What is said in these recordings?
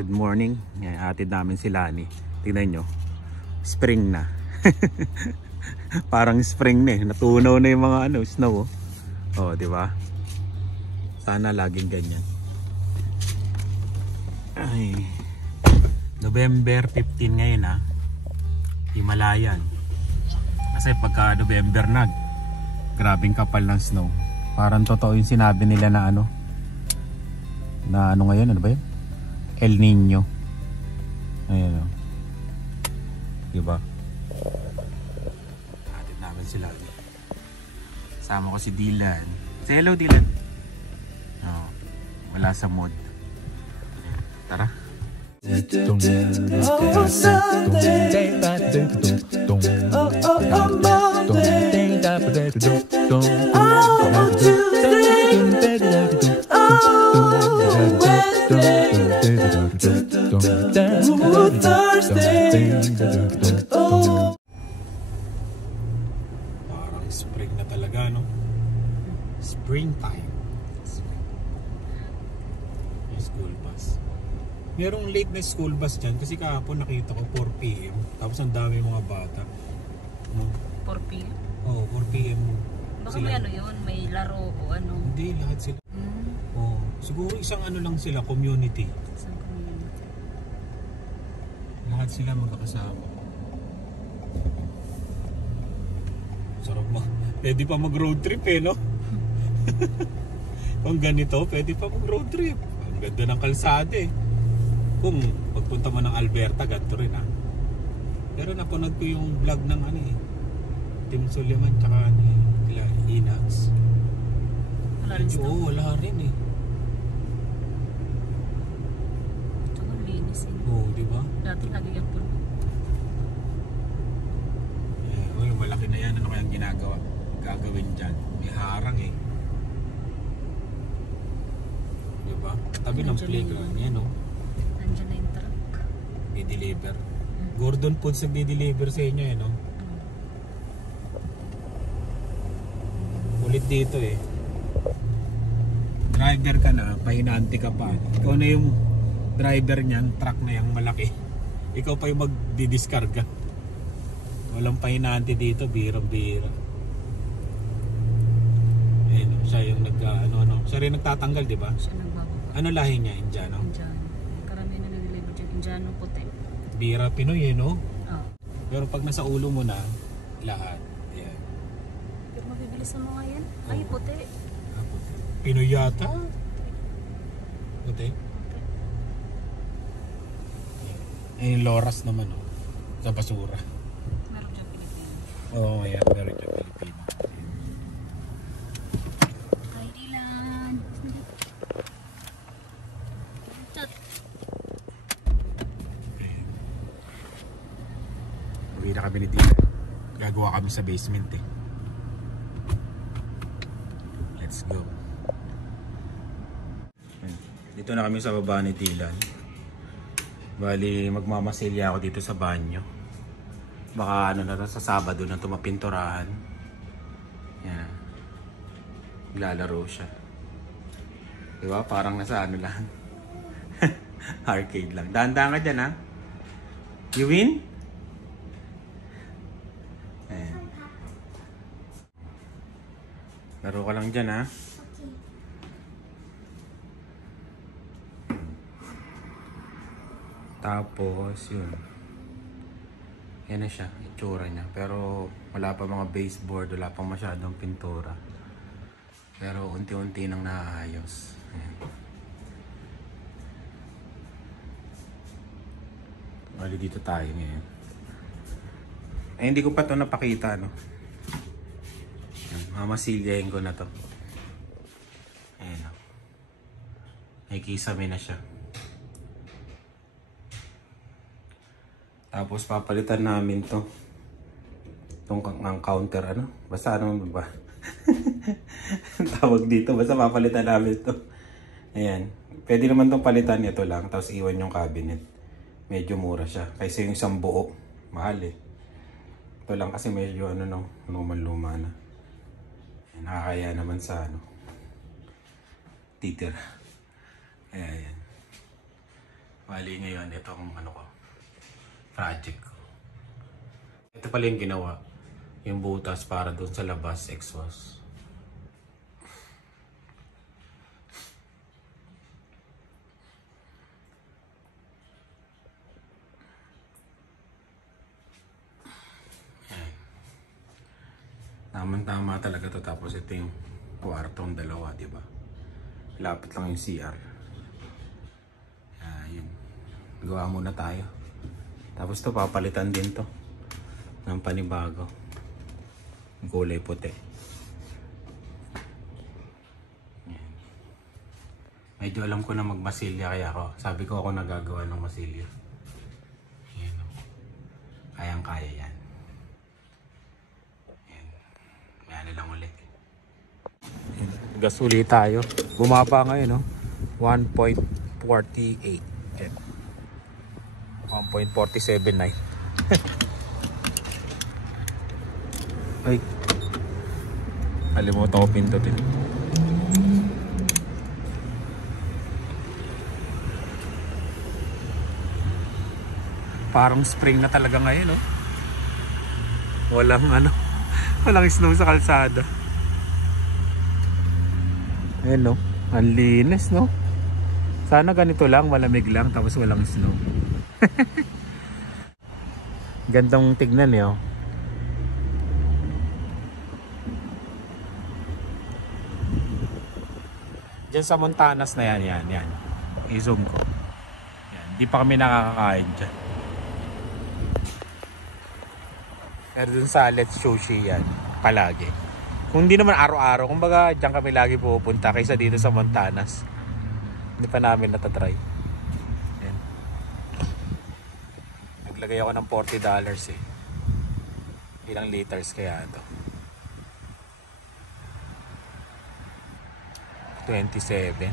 Good morning. Yan, atid namin si Lani. Tingnan nyo. Spring na. Parang spring na eh. Natunaw na yung mga snow. Oh, di ba? Sana laging ganyan. Ay. November 15 ngayon ha. Himalayan. Kasi pagka November na, grabing kapal ng snow. Parang totoo yung sinabi nila na ngayon, ano ba yun? El Nino. Ayan o. Diba? Hatid namin sila. Sama ko si Dylan. Say hello, Dylan. Oh, wala sa mood. Tara. Parang spring na talaga, no? Springtime. Yung school bus. Merong late na school bus dyan kasi kahapon nakita ko 4 PM. Tapos ang dami mga bata. No? 4 PM? Oo, 4 PM. Baka sila. May yun? May laro o ano? Hindi, lahat sila. Oo. Siguro isang lang sila, community. Isang community. Lahat sila magkakasama. Sarap mo. Pwede pa mag road trip no? Kung ganito, pwede pa mag road trip. Ang ganda ng kalsada Kung magpunta mo ng Alberta, ganito rin Pero napanood ko yung vlog ng Tim Suleman tsaka nila Inax. Wala rin snow? Oo, wala rin Ito ang linis Oo, diba? Dati lagi yung puno. Uy, malaki na yan. Ano kayang gagawin dyan? May harang diba? Tabi ng playground yan Nandiyan na yung truck. I-deliver. Gordon Foods nagdi-deliver sa inyo Ulit dito Driver ka na, pahinante ka pa. Ikaw na yung driver niyan, truck na yung malaki. Ikaw pa yung magdidiskarga. Walang pahinante dito, biro-biro. Siya yung siya rin nagtatanggal, di ba? Siya nagbababa. Ano lahi niya? Indiano? Indiano. Karamihan na nag-deliver dyan. Indiano puti. Bira Pinoy Oo. Pero pag nasa ulo mo na, lahat. Yan. Pero mabibilis ang mga yan. Ay, puti. Pinoy yata. Puti. Yung Loras naman sa basura. Meron dyan Pilipino. Oo, yan. Meron dyan Pilipino. Hi, Dylan. Chat. Uwi na kami ni Dylan. Gagawa kami sa basement Let's go. Dito na kami sa baba ni Dylan. Bali, magmamasilya ako dito sa banyo. Baka sa Sabado na mapinturahan. Yan. Naglalaro siya. Diba? Parang nasa lang. Arcade lang. Dahan-dahan ka dyan You win? Ayan. Laro ka lang dyan Tapos yun. Yan na siya, itsura niya. Pero wala pa mga baseboard, wala pa masyadong pintura. Pero unti-unti nang naayos. Ayan. Bali dito tayo ngayon. Hindi ko pa ito napakita Mamasilyahin ko na to. Ayan May kisame na siya. Tapos papalitan namin itong counter basta ba tawag dito, basta papalitan namin ito. Ayan, pwede naman itong palitan, ito lang, tapos iwan yung cabinet. Medyo mura siya kaysa yung isang buo, mahal ito lang kasi medyo luma na. Nakakaya naman sa titira. Ayan. Bali ngayon, ito ang ano ko, project ko. Ito pala yung ginawa. Yung butas para doon sa labas, exhaust. Yan. Tama-tama talaga to. Tapos ito yung kwartong dalawa, di ba? Lapit lang yung CR. Ayun. Gawa muna tayo. Tapos to papalitan din to ng panibago. Kulay puti. Yan. Medyo alam ko na magmasilya kaya ako. Sabi ko ako nagagawa ng masilya. Yan o. Kayang-kaya yan. Yan. Yan na lang ulit. Gas ulit tayo. Bumaba ngayon no. 1.48. Yan. 1.479. Ay. Kalimutan ko pindutin. Parang spring na talaga ngayon, no? Walang ano, walang snow sa kalsada. Ayun, no? Ang linis, no? Sana ganito lang, malamig lang, tapos walang snow. Gandang tignan, eh, oh. Diyan sa Montanas na yan. I-zoom ko. Yan. Di pa kami nakakakain dyan. Pero dun sa Let's Sushi yan. Palagi. Kung di naman araw-araw. Kumbaga dyan kami lagi pupunta kaysa dito sa Montanas. Hindi pa namin natatry. Yan. Naglagay ako ng $40 eh. Ilang liters kaya ito? 27.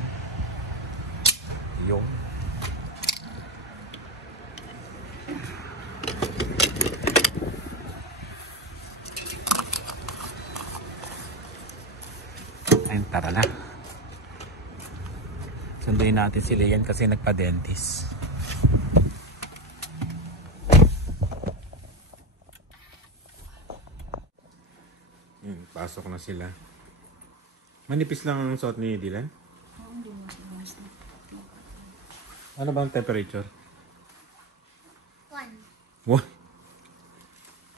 Yung ayun, tara na. Sunduin natin si Leon kasi nagpa-dentist. Pasok na sila. Manipis lang ang suot ni Dylan? Oo, hindi mo siya. Ano bang temperature? 1. What?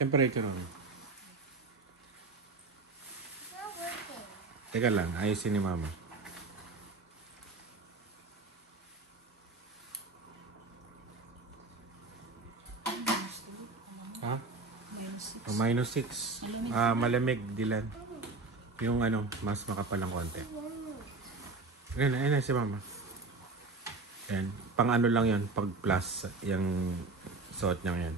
Temperature ano? Teka lang, ayusin ni Mama. Ha? -6. Malamig, Dylan. Yung ano, mas makapal ng konti. Ayun na si Mama. Yan. Pang ano lang yun, pag plus yung suot niya yan.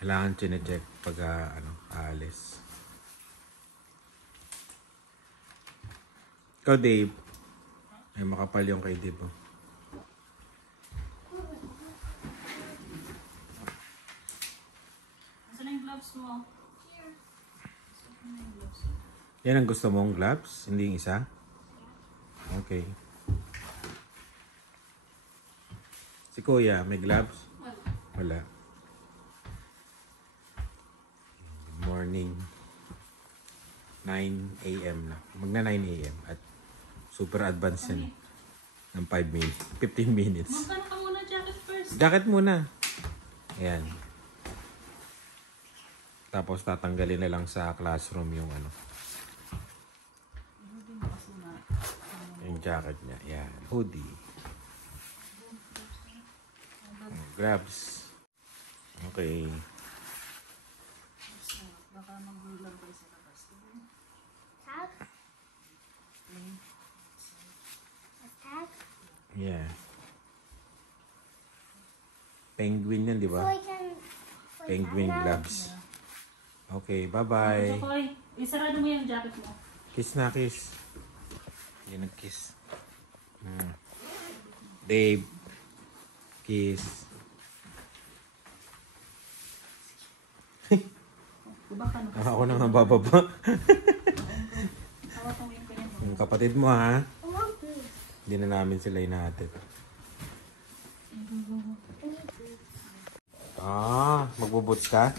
Kailangan chinecheck pag aalis. Ikaw, Dave. Ay, makapal yung kay Dave. Oh. Saan yung gloves mo? Yan ang gusto mong gloves? Hindi yung isa? Okay. Si Kuya, may gloves? Wala. Good morning. 9 AM na. Magna 9 AM. At super advanced yan. Ng 5 minutes. 15 minutes. Magkano ka muna jacket first? Jacket muna. Ayan. Tapos tatanggalin na lang sa classroom yung ano. Yung jacket niya. Ayan. Hoodie. Grabs. Okay. Baka mag-vlog kayo sa labas. Yeah. Penguin yan, di ba? Penguin gloves. Okay, bye-bye. Jokoy, isarado mo yung jacket mo. Kiss na, kiss. Hindi nag-kiss. Dave. Kiss. Diba ka na? Ako na nga bababa. Hawakan mo yung kanya mo. Yung kapatid mo, ha? Hindi na namin sila inahatid. Ah, magbubuts ka?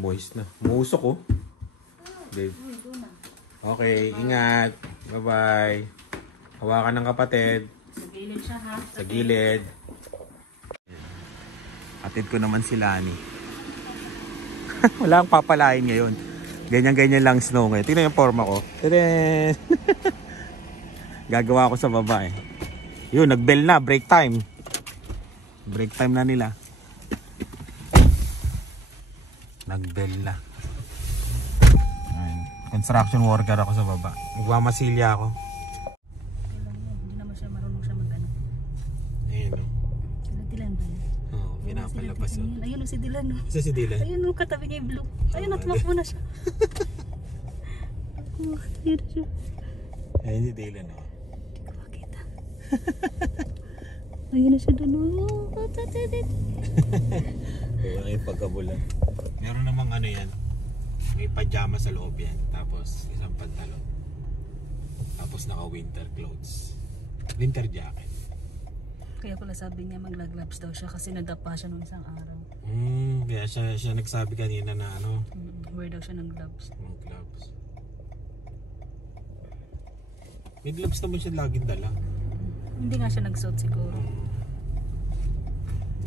Moist na. Muusok oh. Babe. Okay, ingat. Bye-bye. Hawakan ng kapatid. Sa gilid siya ha. Sa gilid. Atid ko naman si Lani. Wala akong papalain ngayon. Ganyan-ganyan lang snow ngayon. Tingnan yung forma ko. Tadaan! Gagawa ko sa baba eh. Yun, nag-bell na. Break time. Break time na nila. Nag-bell na. Ayun. Construction worker ako sa baba. Magmamasilya ako. Hindi naman siya marunong siya mag-ano. Ayun o. Sila Dylan ba yun? Oo, pinapalabas o. Ayun si Dylan. No? Isa si Dylan. Ayun no, katabi niya yung blue. Ayun, tumakbo na siya. Ayun na siya. Ayun si Dylan o. Hindi ko makita. Ayun na siya doon. Wala yung pagkabulan. Meron namang ano yan. May pajama sa loob yan. Tapos isang pantalon. Tapos naka winter clothes. Winter jacket. Kaya pala sabi niya magla-gloves daw siya kasi nadapa siya nung isang araw. Kaya siya nagsabi kanina na ano. Wear daw siya ng gloves. Mga gloves. May gloves naman siya laging dala. Hindi nga siya nagsuot siguro.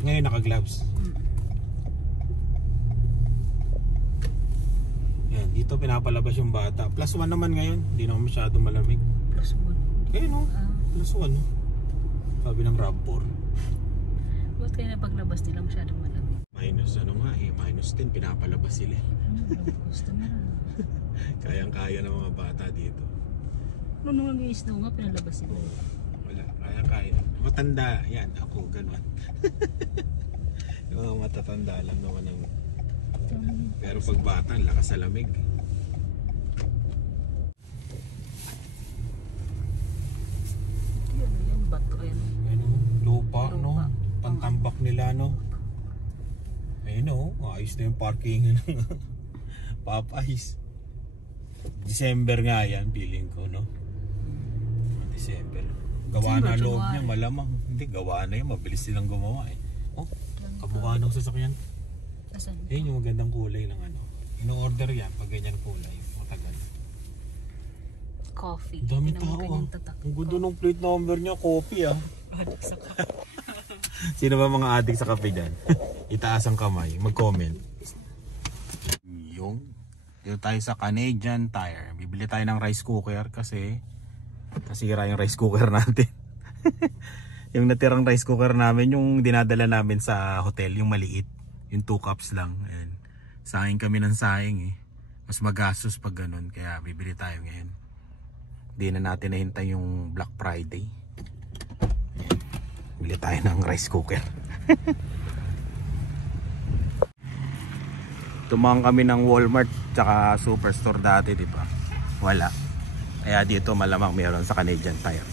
Ngayon naka-gloves. Yan, dito pinapalabas yung bata. +1 naman ngayon. Hindi naman masyado malamig. +1. Eh no, Ah, +1 no. Sabi ng Rapport. ba't kaya na paglabas nila masyadong malamig? Minus ano nga eh, -10 pinapalabas sila. Gusto na. Kayang-kaya ng mga bata dito. Nung nag-i-snow nga, pinalabas nila. Wala, kayang-kaya. Matanda, yan, ako, ganun. Yung mga matatanda lang naman ang... Pero pag bata, lakas sa lamig. Yan, bato yan. Ano, lupa, no? Lupa. Pantambak nila, no? Ayun, no? Ayos na yung parking ng Popeyes. December nga yan, feeling ko, no? December. Gawa na December, loob July. niya, malamang. Hindi, gawa na yun. Mabilis silang gumawa eh. Oh, kamukha ng sasakyan. Asan? Ayun yung magandang kulay ng ano. Ino-order yan pag ganyan kulay. Matagal. Coffee. Ang dami Yun ang tao ah. kanyang tatak. Ang gundo ng plate number niya, coffee ah. Adik sa coffee. Sino ba mga adik sa kape dyan? Itaas ang kamay, mag-comment. Yung dito tayo sa Canadian Tire. Bibili tayo ng rice cooker kasi nasira yung rice cooker natin. Yung natirang rice cooker namin, yung dinadala namin sa hotel, yung maliit. Yung 2 cups lang. Ayan. Saing kami ng saing eh. Mas magastos pag ganun. Kaya bibili tayo ngayon. Hindi na natin nahintay yung Black Friday. Ayan. Bili tayo ng rice cooker. Tumang kami ng Walmart tsaka Superstore dati, di ba? Wala. Kaya dito malamang meron sa Canadian Tire.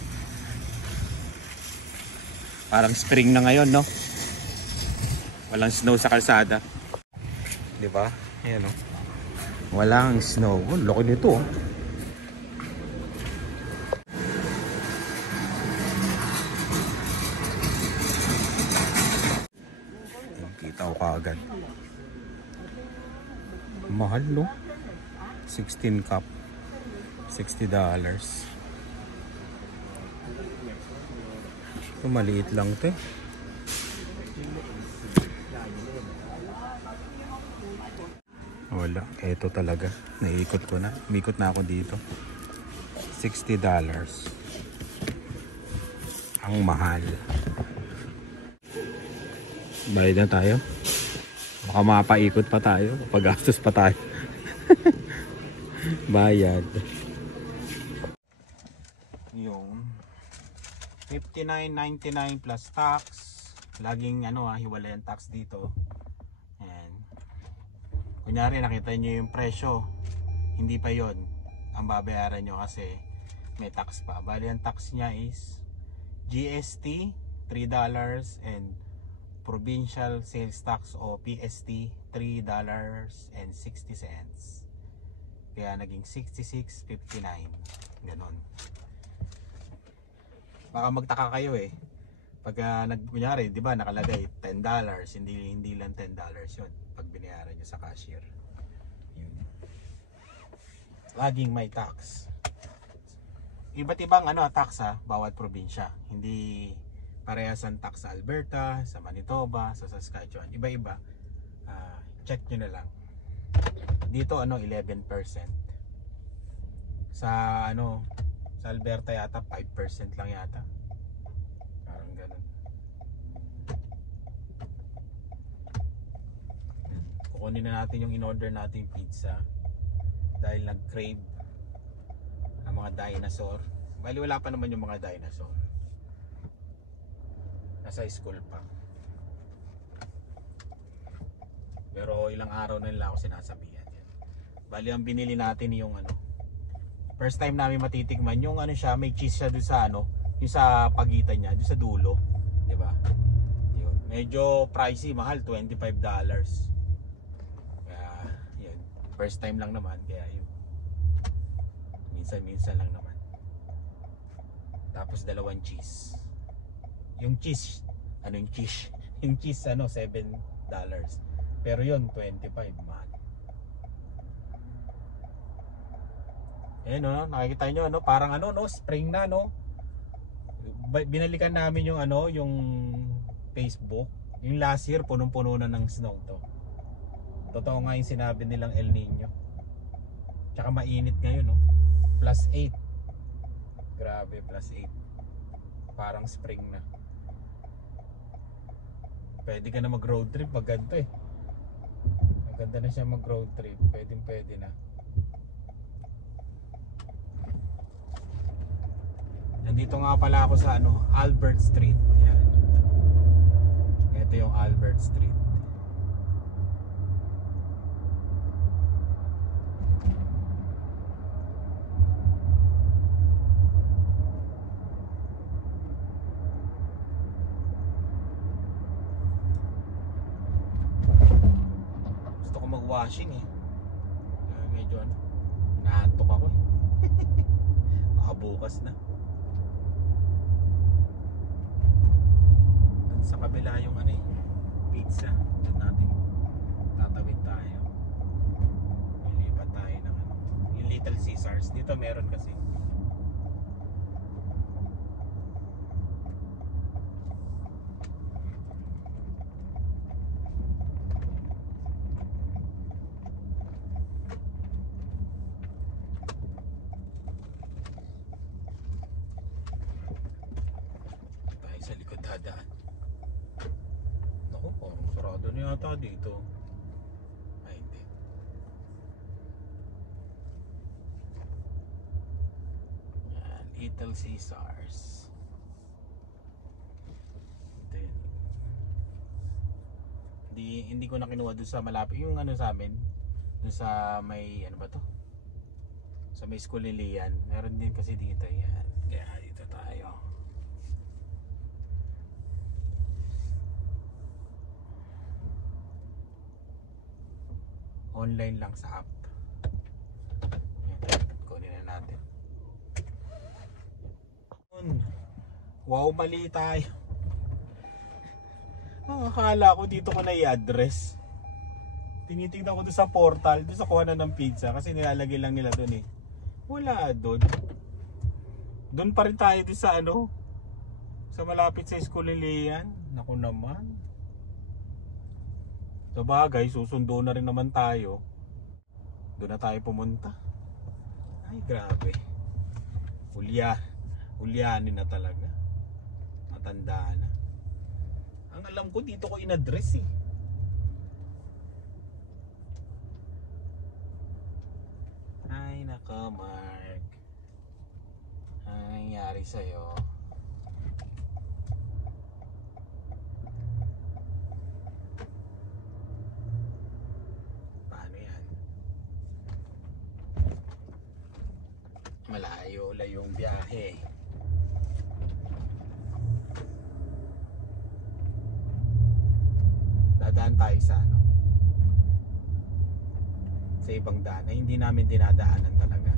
Parang spring na ngayon, no? Walang snow sa kalsada. Di ba? Ayan, no? Walang snow. Oh, laki nito, oh. Kita ko kaagad. Mahal, no? 16 cup. $60. Ito maliit lang ito eh. Wala, ito talaga. Naiikot ko na. Umikot na ako dito. $60. Ang mahal. Bayad na tayo. Baka mapaikot pa tayo. Pagastos pa tayo. Bayad. Yung $59.99 plus tax. Laging ano hiwalay ang tax dito. Ayan. Kunyari nakita nyo yung presyo, hindi pa yon ang babayaran nyo kasi may tax pa. Bali ang tax nya is GST $3 and provincial sales tax o PST $3.60. Kaya naging $66.59. Ganon. Baka magtaka kayo eh. Pagka kunyari, di ba nakalagay $10, hindi lang $10 yun pag binayaran nyo sa cashier. Yun. Laging may tax. Iba't ibang tax bawat probinsya. Hindi parehas ang tax sa Alberta, sa Manitoba, sa Saskatchewan. Iba-iba. Check nyo na lang. Dito 11%. Sa sa Alberta yata 5% lang yata. Parang ganun. Kukunin na natin yung in-order nating pizza dahil nag-crave ang mga dinosaur. Bali wala pa naman yung mga dinosaur. Nasa school pa. Pero ilang araw na nila ako sinasabihan yan. Bali ang binili natin yung first time namin matitikman yung siya, may cheese siya doon sa yung sa pagitan niya, doon sa dulo, 'di ba? Yun. Medyo pricey, mahal, $25. Kaya, yun. First time lang naman, kaya yun. Minsan lang naman. Tapos dalawang cheese. Yung cheese, yung cheese? Yung cheese $7. Pero yun, 25, mahal. Ayan nakikita nyo parang spring na binalikan namin yung yung Facebook. Yung last year punong-puno na ng snow to. Totoo nga yung sinabi nilang El Nino. Tsaka mainit ngayon +8. Grabe, +8. Parang spring na. Pwede ka na mag road trip pag ganito eh. Maganda na siya mag road trip. Pwede na. Nandito nga pala ako sa Albert Street. Yan. Ito yung Albert Street. Gusto ko mag-washing eh. Medyo naantok ako eh. Baka bukas na. Sa kabila yung pizza. Doon natin tatawid tayo. Lilipat tayo ng yung Little Caesars. Dito meron kasi. Tayo sa likod dadaan. Parang sarado na yata dito. Ay hindi. Yan, Little Caesars. Ito yun. Hindi ko na kinuha doon sa malapit. Yung sa amin. Doon sa may ba to? Sa may school ni Lian. Meron din kasi dito. Yan. Kaya dito tayo. Online lang sa app. Kunin na natin. Wow, mali tayo. Akala ko dito ko na i-address. Tinitignan ko doon sa portal, doon sa kuhanan ng pizza kasi nilalagay lang nila doon eh. Wala doon. Doon pa rin tayo doon sa sa malapit sa school ni Lian. Naku naman. Sa bagay, susundo na rin naman tayo. Doon na tayo pumunta. Ay, grabe. Ulyanin na talaga. Matanda na. Ang alam ko, dito ko in-address eh. Ay, naka Mark. Ang nangyari sa'yo. Malayo yung biyahe. Dadaan tayo sa sa ibang daan na hindi namin dinadaanan talaga.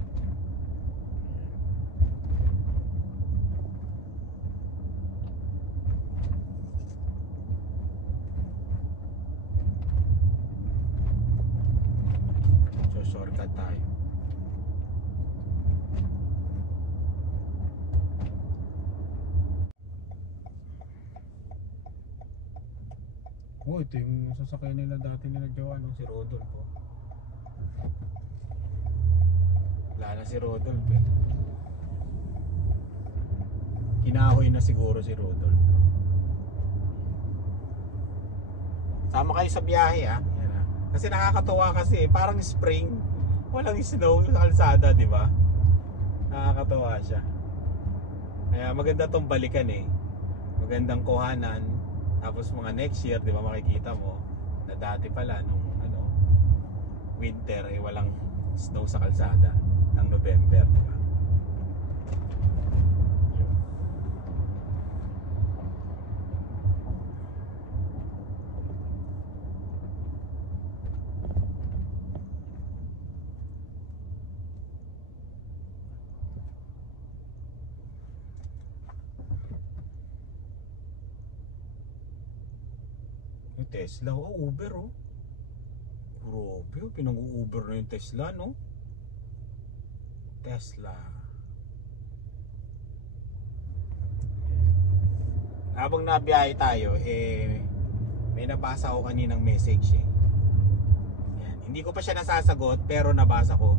Oh, ito yung sasakyan nila dati nila Jowa, no? Si Rodolfo. Wala na si Rodolfo eh. Kinahoy na siguro si Rodolfo. Sama kayo sa biyahe ah. Yan, ah. Kasi nakakatuwa kasi parang spring. Walang snow sa kalsada, di ba? Nakakatuwa siya. Kaya maganda tong balikan eh. Magandang kuhanan. Tapos mga next year, di ba, makikita mo na dati pala nung winter eh walang snow sa kalsada ng November, di ba? Yung Tesla, oh, Uber oh. Grabe, oh, pinang-Uber na yung Tesla, no? Tesla. Habang nabiyahe tayo, may nabasa ko kaninang message eh. Yan. Hindi ko pa siya nasasagot, pero nabasa ko.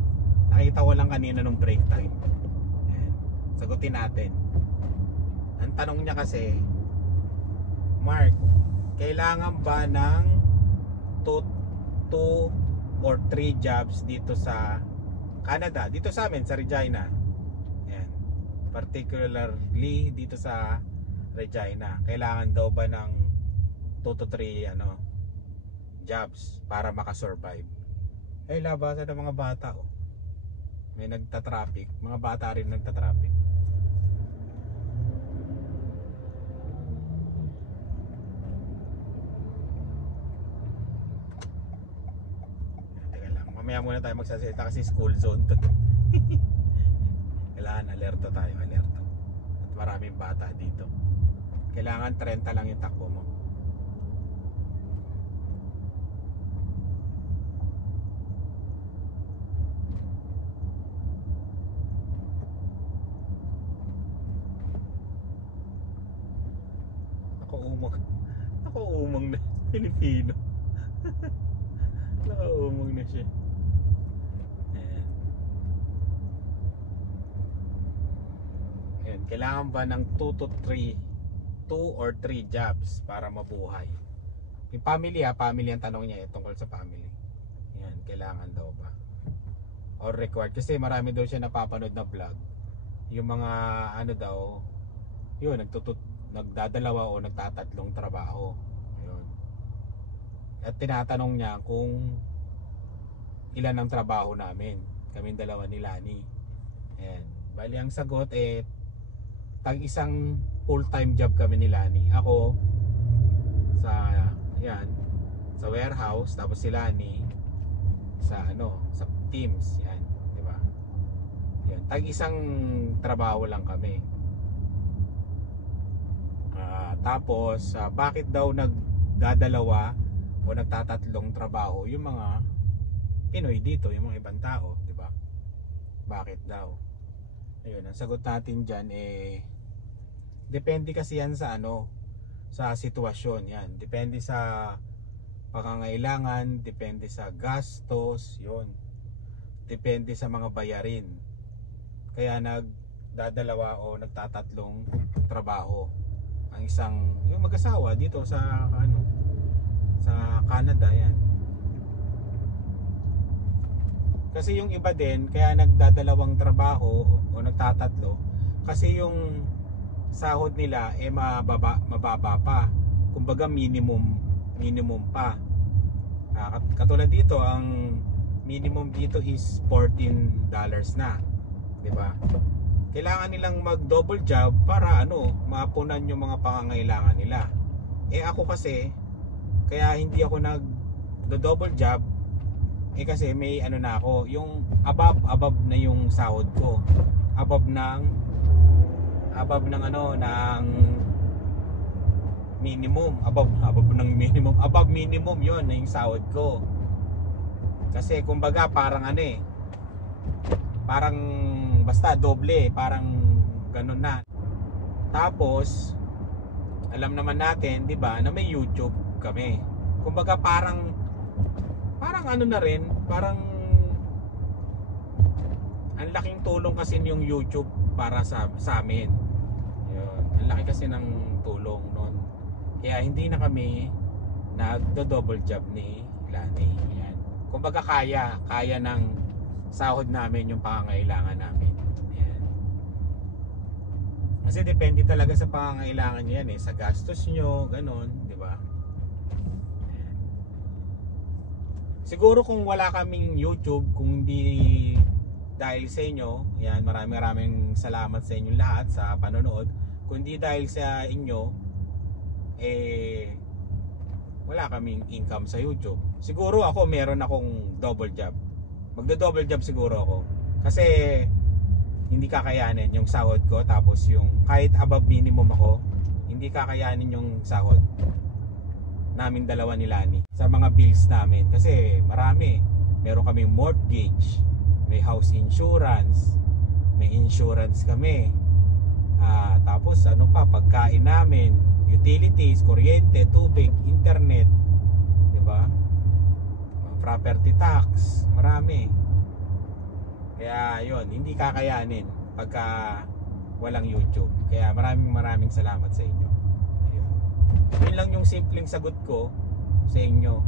Nakita ko lang kanina nung break time. Yan. Sagutin natin. Ang tanong niya kasi, Mark, kailangan ba ng 2 or 3 jobs dito sa Canada, dito sa amin sa Regina? Yan. Particularly dito sa Regina, kailangan daw ba ng 2 to 3 jobs para makasurvive? Labasan ng mga bata oh. May nagta-traffic, mga bata rin nagta-traffic. Mamaya muna tayo magsasalita kasi school zone to. Kailangan alerto tayo, alerto. At maraming bata dito. Kailangan 30 lang yung takbo mo. Ako umang na Pilipino. Nakaumang na siya. Ayan. Kailangan ba ng 2 or 3 jobs para mabuhay? Yung family family ang tanong niya tungkol sa family. Yan, kailangan daw ba? Or required, kasi marami daw siya napapanood na vlog. Yung mga daw, yun, nagdadalawa o nagtatatlong trabaho. Ayun. At tinatanong niya kung ilan ang trabaho namin, kaming dalawa ni Lani. Ayan. Bali ang sagot tag isang full-time job kami ni Lani. Ako sa sa warehouse, tapos si Lani sa sa Teams, yan, di ba? Yan, tag isang trabaho lang kami. Tapos bakit daw nagdadalawa o nagtatatlong trabaho yung mga Pinoy dito, yung mga ibang tao, di ba? Bakit daw? Ayun, ang sagot natin diyan depende kasi yan sa sa sitwasyon yan. Depende sa pangangailangan, depende sa gastos, yun. Depende sa mga bayarin. Kaya nagdadalawa o nagtatatlong trabaho ang isang yung mag-asawa dito sa sa Canada yan. Kasi yung iba din kaya nagdadalawang trabaho o nagtatatlo kasi yung sahod nila mababa pa. Kumbaga minimum pa. Katulad dito ang minimum dito is $14 na, 'di ba? Kailangan nilang mag-double job para mapunan yung mga pangangailangan nila. Ako kasi kaya hindi ako nag-double job kasi may na ako, yung above na yung sahod ko. Above ng ng minimum, above ng minimum, above minimum yon na yung sahod ko. Kasi kumbaga parang parang basta doble, parang ganun na. Tapos alam naman natin, 'di ba, na may YouTube kami. Kumbaga parang ano na rin, parang ang laking tulong kasi yung YouTube para sa amin. Yun. Ang laki kasi ng tulong noon. Kaya hindi na kami nagdo-double job ni Lani. Yan. Kumbaga kaya ng sahod namin yung pangangailangan namin. Yan. Kasi depende talaga sa pangangailangan niyo yan eh, sa gastos nyo, ganon, di ba? Siguro kung wala kaming YouTube, kung hindi dahil sa inyo, yan, maraming salamat sa inyong lahat sa panonood. Kung hindi dahil sa inyo, wala kaming income sa YouTube. Siguro ako meron akong double job. Magdo-double job siguro ako. Kasi hindi kakayanin yung sahod ko, tapos yung kahit above minimum ako, hindi kakayanin yung sahod namin dalawa ni Lani sa mga bills namin. Kasi marami. Meron kaming mortgage, may house insurance, may insurance kami, tapos ano pa, pagkain namin, utilities, kuryente, tubig, internet, di ba? Property tax, marami. Kaya yon, hindi kakayanin pagka walang YouTube. Kaya maraming salamat sa inyo. Ayun. Yun lang yung simpleng sagot ko sa inyo.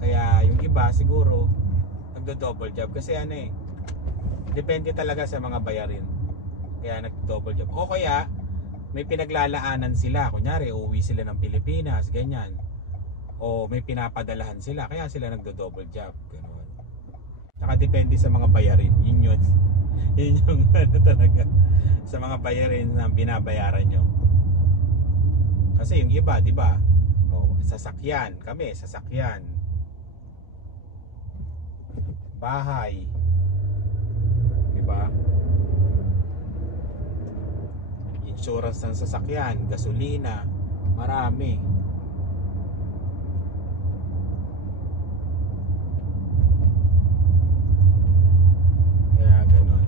Kaya yung iba siguro nagdo-double job kasi ano eh, depende talaga sa mga bayarin. Kaya nagdo-double job. O kaya may pinaglalaanan sila, kunyari uuwi sila ng Pilipinas, ganyan. O may pinapadalahan sila, kaya sila nagdo-double job. Ganun. Nakadepende sa mga bayarin. Yun yung ano talaga, sa mga bayarin na binabayaran nyo. Kasi yung iba, di ba? O, sasakyan, kami, sasakyan. Bahay. Di ba? Insurance ng sasakyan, gasolina, marami. Kaya ganun.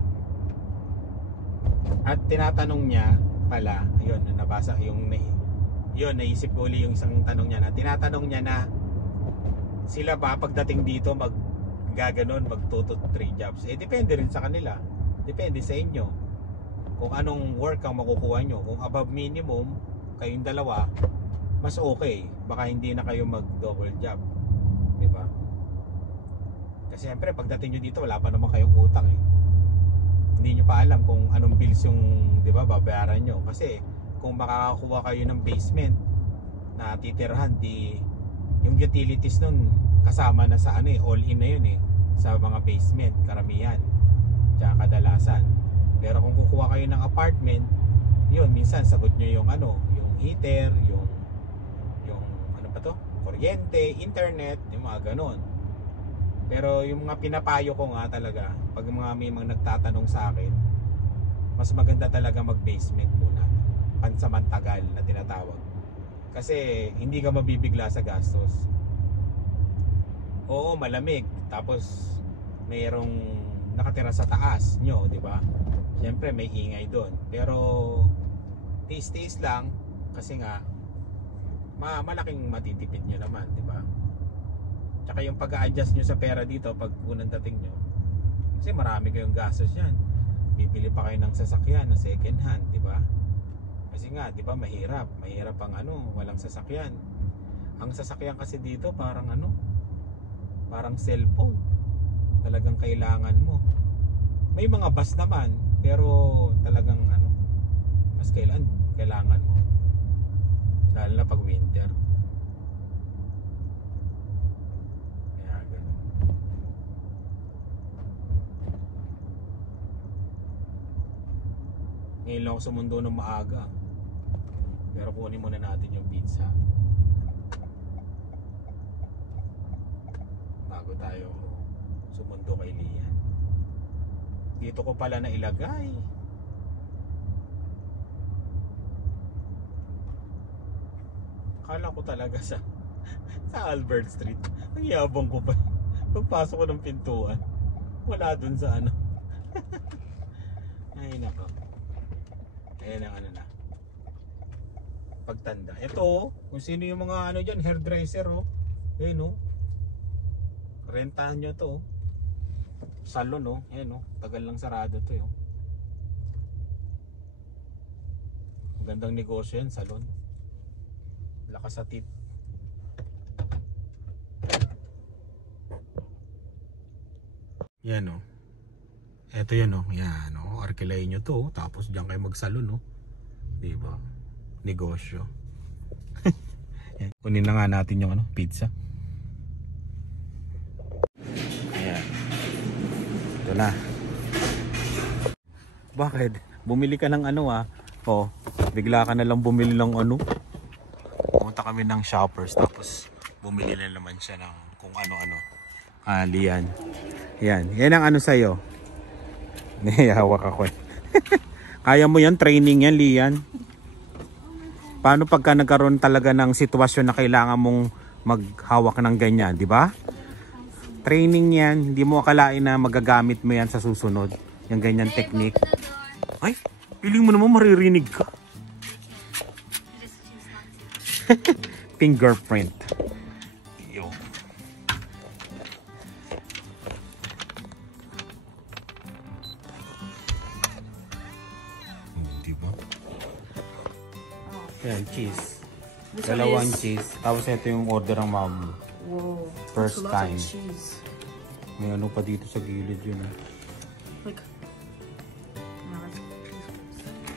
At tinatanong niya pala, yun, nabasa yung yun, naisip ko uli yung isang tanong niya na tinatanong niya na sila ba pagdating dito gaganon, mag 2 to 3 jobs. Depende rin sa kanila. Depende sa inyo. Kung anong work ang makukuha nyo. Kung above minimum, kayong dalawa, mas okay. Baka hindi na kayo mag double job. Diba? Kasi siyempre, pagdating nyo dito, wala pa naman kayong utang eh. Hindi nyo pa alam kung anong bills yung, diba, babayaran nyo. Kasi, kung makakakuha kayo ng basement na titirhan, yung utilities nun, kasama na sa ano eh, all in na yun eh, sa mga basement, karamihan, tsaka kadalasan. Pero kung kukuha kayo ng apartment, yun, minsan sagot nyo yung ano, yung heater, yung ano pa to, kuryente, internet, yung mga ganon. Pero yung mga pinapayo ko nga talaga, pag may mga nagtatanong sa akin, mas maganda talaga mag basement muna, pansamantagal na tinatawag. Kasi hindi ka mabibigla sa gastos. Oo, malamig. Tapos mayroong nakatira sa taas nyo, di ba? Siyempre may ingay doon. Pero tiis-tiis lang kasi nga malaking matitipid nyo naman, di ba? Tsaka yung pag-a-adjust nyo sa pera dito pag unang dating nyo, kasi marami kayong gastos yan. Bibili pa kayo ng sasakyan na second hand, di ba? Kasi nga, di ba, mahirap ang ano, walang sasakyan. Ang sasakyan kasi dito parang ano, parang cellphone. Talagang kailangan mo. May mga bus naman, pero talagang ano, mas kailangan mo. Lalo na pag winter. Kaya ganun. Ngayon lang ako sa mundo ng maaga. Pero kunin muna natin yung pizza bago tayo sumundo kay Lian. Dito ko pala na ilagay. Akala ko talaga sa Albert Street. Ang yabang ko pa. Pagpasok ko ng pintuan, wala dun sa ano. Ay nako. Ayan ang ano na, pagtanda. Ito, kung sino yung mga ano dyan, hairdresser oh. Eh no. Rentahan nyo to. Salon no. Eh no. Tagal lang sarado to yun. Magandang negosyo yan, salon. Lakas sa tip. Yan o. Eto yan o. Yan o. Arkilayin nyo to. Tapos dyan kayo magsalon o. Diba? Negosyo. Yan. Kunin na nga natin yung pizza. Ayan. Ito na. Bakit? Bumili ka ng oh, bigla ka na lang bumili ng pumunta kami ng Shoppers tapos bumili na naman siya ng kung ano-ano. Lian. Yan. Yan ang sa'yo. Hawak ako. Kaya mo yan, training yan, Lian. Paano pagka nagkaroon talaga ng sitwasyon na kailangan mong maghawak ng ganyan, di ba? Training yan, hindi mo akalain na magagamit mo yan sa susunod. Yung ganyan technique. Ay, piling mo naman maririnig ka. Fingerprint. Yo. Diba? Yan, cheese. Dalawang cheese. Tapos ito yung order ng mom. Wow. First That's a lot time. of cheese. May pa dito sa gilid yun. Like,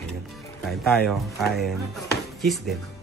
Ayan. Kain tayo. Kain. Cheese din.